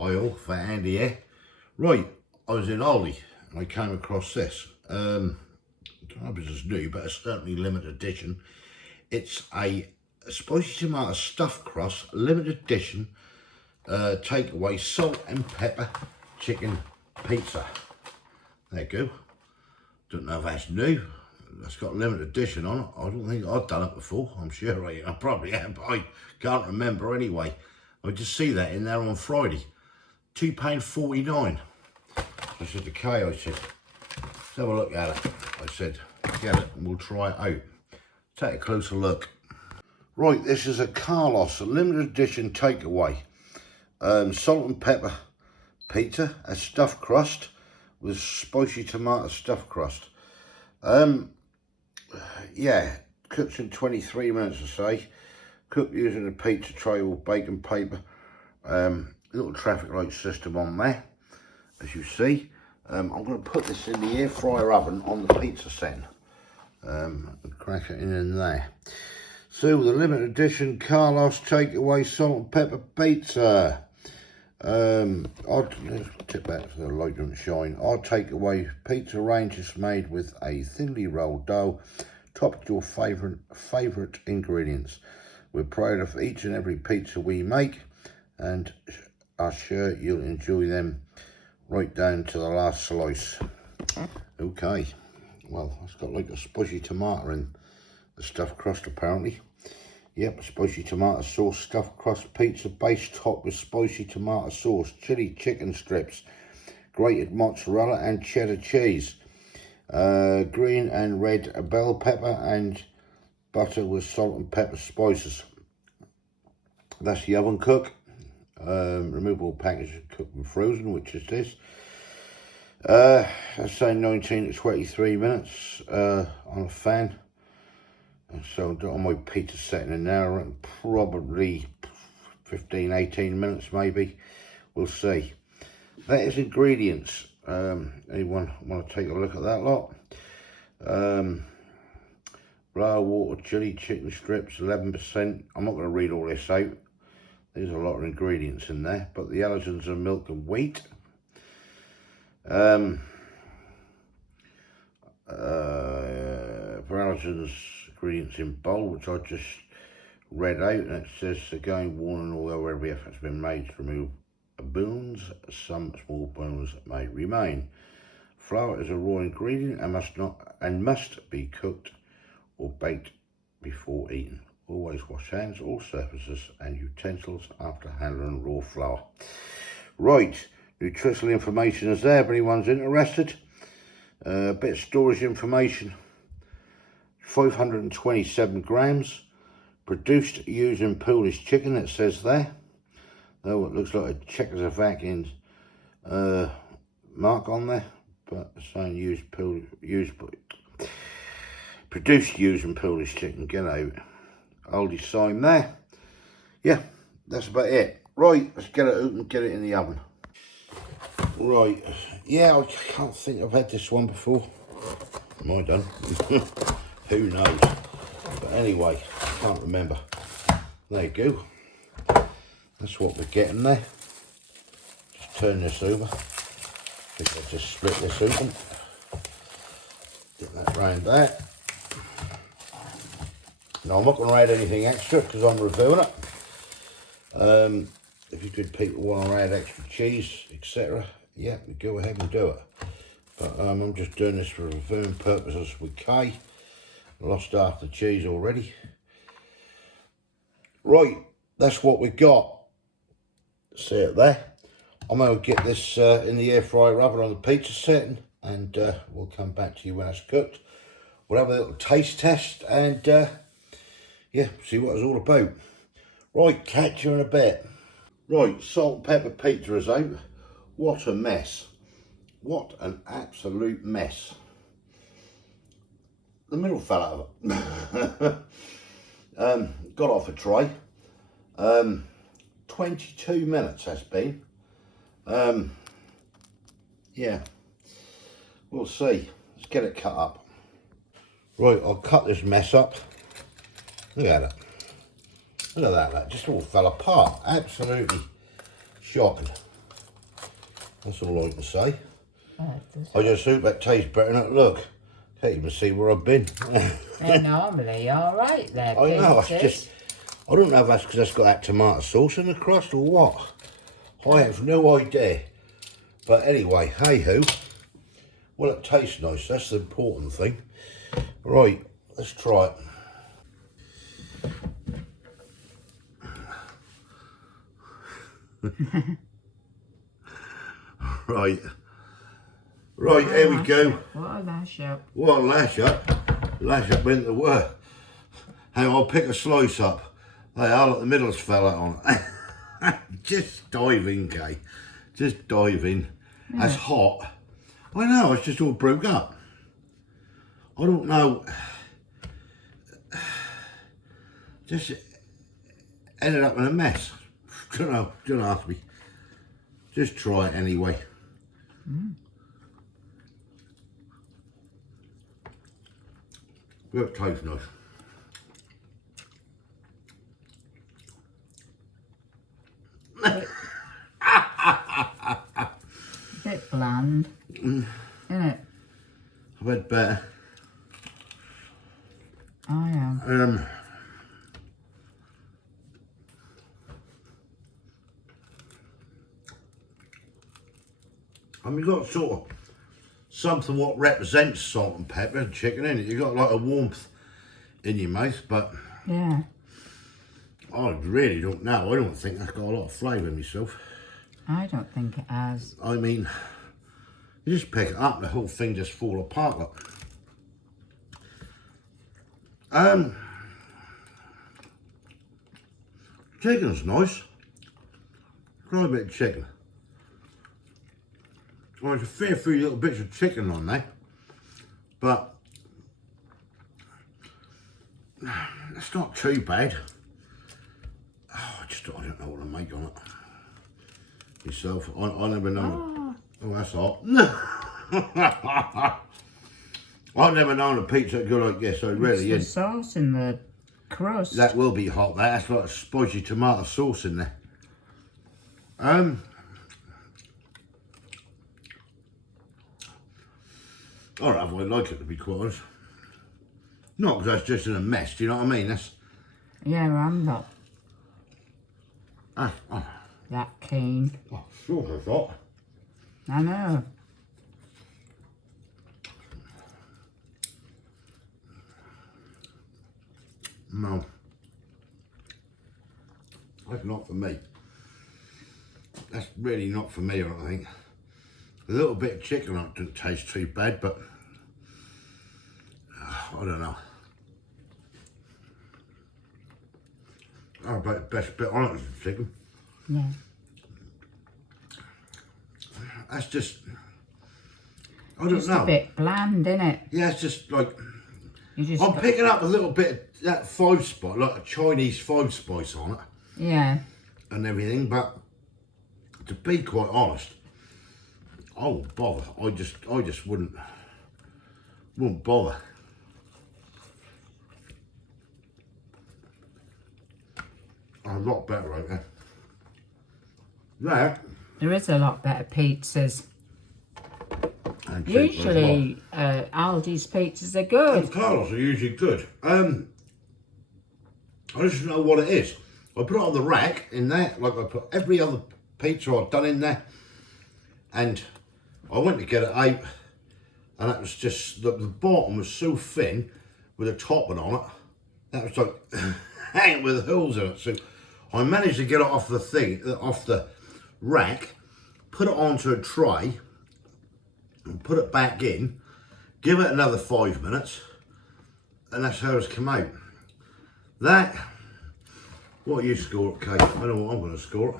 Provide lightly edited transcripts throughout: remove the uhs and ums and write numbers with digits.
oil for Andy here. Right, I was in Aldi and I came across this. I don't know if it's new, but it's certainly limited edition. It's a spicy tomato stuffed crust, limited edition, takeaway salt and pepper chicken pizza. There you go. Don't know if that's new. That's got limited edition on it. I don't think I've done it before. I'm sure I probably have, but I can't remember anyway. I just see that in there on Friday. £2.49. I said to Kay, I said, let's have a look at it. I said, get it and we'll try it out. Take a closer look. Right, this is a Carlos, a limited edition takeaway. Salt and pepper pizza, a stuffed crust with spicy tomato stuffed crust. Yeah, cooks in 23 minutes, I say. Cooked using a pizza tray or baking paper. Little traffic light system on there, as you see. I'm going to put this in the air fryer oven on the pizza setting. Crack it in there. So the limited edition Carlos takeaway salt and pepper pizza. I'll tip that so the light doesn't shine. Our takeaway pizza range is made with a thinly rolled dough, topped with your favourite ingredients. We're proud of each and every pizza we make, and are sure you'll enjoy them right down to the last slice. Okay, well, it's got like a spicy tomato in the stuffed crust apparently. Yep, spicy tomato sauce stuffed crust pizza base topped with spicy tomato sauce, chili chicken strips, grated mozzarella and cheddar cheese, green and red bell pepper and butter with salt and pepper spices. That's the oven cook. Removable package, cooked and frozen, which is this. I'd say 19 to 23 minutes on a fan. And so on my pizza setting in there, probably 15, 18 minutes maybe. We'll see. That is ingredients. Anyone want to take a look at that lot? Raw water, chili, chicken strips, 11%. I'm not going to read all this out. There's a lot of ingredients in there, but the allergens are milk and wheat. For allergens, ingredients in bowl, which I just read out, and it says again warning, although every effort has been made to remove bones, some small bones may remain. Flour is a raw ingredient and must be cooked or baked before eating. Always wash hands, all surfaces and utensils after handling raw flour. Right, nutritional information is there if anyone's interested. A bit of storage information. 527 grams. Produced using Polish chicken, it says there. Though it looks like a Czechoslovakian mark on there. But it's saying produced using Polish chicken, get out. Aldi sign there. Yeah, that's about it. Right, let's get it open, get it in the oven. Right, yeah, I can't think I've had this one before. Am I done? Who knows? But anyway, I can't remember. There you go. That's what we're getting there. Just turn this over. I think I'll just split this open. Get that round there. Now, I'm not going to add anything extra because I'm reviewing it. If you good people want to add extra cheese, etc., yeah, go ahead and do it. But I'm just doing this for reviewing purposes with Kay. Lost half the cheese already. Right, that's what we got. See it there. I'm going to get this in the air fryer oven on the pizza setting, and we'll come back to you when it's cooked. We'll have a little taste test and yeah, see what it's all about. Right, catch you in a bit. Right, salt and pepper pizza is out. What a mess. What an absolute mess. The middle fell out of it. Got off a tray. 22 minutes has been. Yeah, we'll see. Let's get it cut up. Right, I'll cut this mess up. Look at it. Look at that, that just all fell apart. Absolutely shocking. That's all I can say. Does I just hope that tastes better than that look. Can't even see where I've been. they're normally alright, they're I know, it's pizzas. just, I don't know if that's because that's got that tomato sauce in the crust or what. I have no idea. But anyway, hey ho. Well, it tastes nice, that's the important thing. Right, let's try it. Right. Right, here we go. What a lash up. What a lash up. Lash up into work. Hang on, I'll pick a slice up. Hey, I'll let the middle's fell out on it. Just dive in, Kay. Just dive in. Yeah. That's hot. I know, it's just all broke up. I don't know. Just ended up in a mess. Don't ask me. Just try it anyway. It tastes nice. A bit bland, isn't it? I've had better. I am. You've got sort of something what represents salt and pepper and chicken in it. You've got like a warmth in your mouth, but yeah, I really don't know. I don't think that's got a lot of flavour myself. I don't think it has. I mean, you just pick it up, the whole thing just fall apart. Look. Chicken's nice. Try a bit of chicken. Well, there's a fair few little bits of chicken on there, but it's not too bad. Oh, I don't know what to make on it myself. I never know. Oh, that's hot. I've never known a pizza that good like this, so it really is. The sauce in the crust. That will be hot, that's like a spicy tomato sauce in there. Alright, I like it, to be quite honest. Not because that's just in a mess, do you know what I mean? That's... Yeah, I'm not Oh. that keen. Oh, sure that's hot. I know. No. That's not for me. That's really not for me, I don't think. A little bit of chicken on it didn't taste too bad, but I don't know. I bet the best bit on it is the chicken. Yeah. That's just, I don't know. Just a bit bland, innit? Yeah, it's just like, I'm picking up a little bit of that five spice, like a Chinese five spice on it. Yeah. And everything, but to be quite honest, I won't bother. I just wouldn't bother. A lot better right there. There is a lot better pizzas. Usually, Aldi's pizzas are good. And Carlos are usually good. I just don't know what it is. I put it on the rack in there, like I put every other pizza I've done in there. And I went to get it out, and that was just, the bottom was so thin with a topping on it. That was like hanging with holes in it. So I managed to get it off the thing, off the rack, put it onto a tray, and put it back in, give it another 5 minutes, and that's how it's come out. That, what you score it, Kate? I know what I'm going to score it.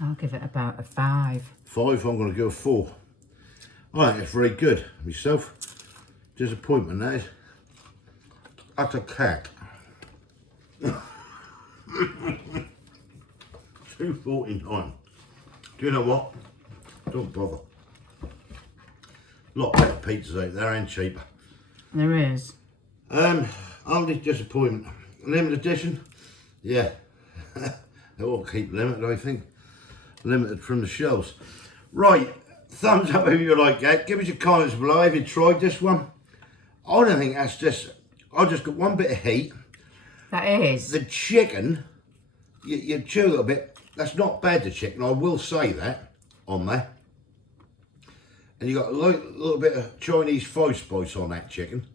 I'll give it about a 5. 5, I'm going to go 4. I think it's very good. Myself, disappointment that is. Utter cack. 2.49. Do you know what? Don't bother. Lot better pizzas out there and cheaper. There is. Aldi disappointment. Limited edition? Yeah. They all keep limited, I think. limited from the shelves. Right, thumbs up if you like that. Give us your comments below if you tried this one. I don't think that's just, I just got one bit of heat. That is. The chicken, you chew a little bit. That's not bad, the chicken, I will say that on there. And you got a little bit of Chinese five spice on that chicken.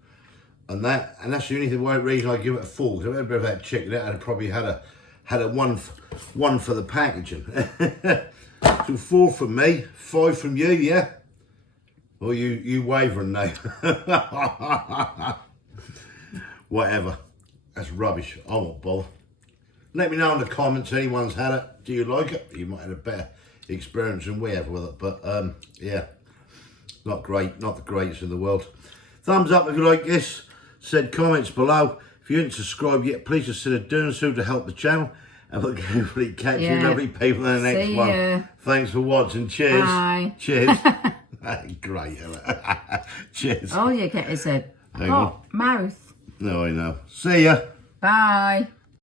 And that's the only reason I give it a 4. Because if I had a bit of that chicken, I'd have probably had a one for the packaging. So 4 from me, 5 from you, yeah? Or you wavering now? Whatever. That's rubbish. I won't bother. Let me know in the comments anyone's had it. Do you like it? You might have a better experience than we have with it. But yeah, not great. Not the greatest in the world. Thumbs up if you like this. Said comments below. If you haven't subscribed yet, please consider doing so to help the channel. And we'll hopefully catch you lovely people in the next one. Thanks for watching. Cheers. Bye. Cheers. Great. Cheers. All you get is a hot mouth. No, I know. See ya. Bye.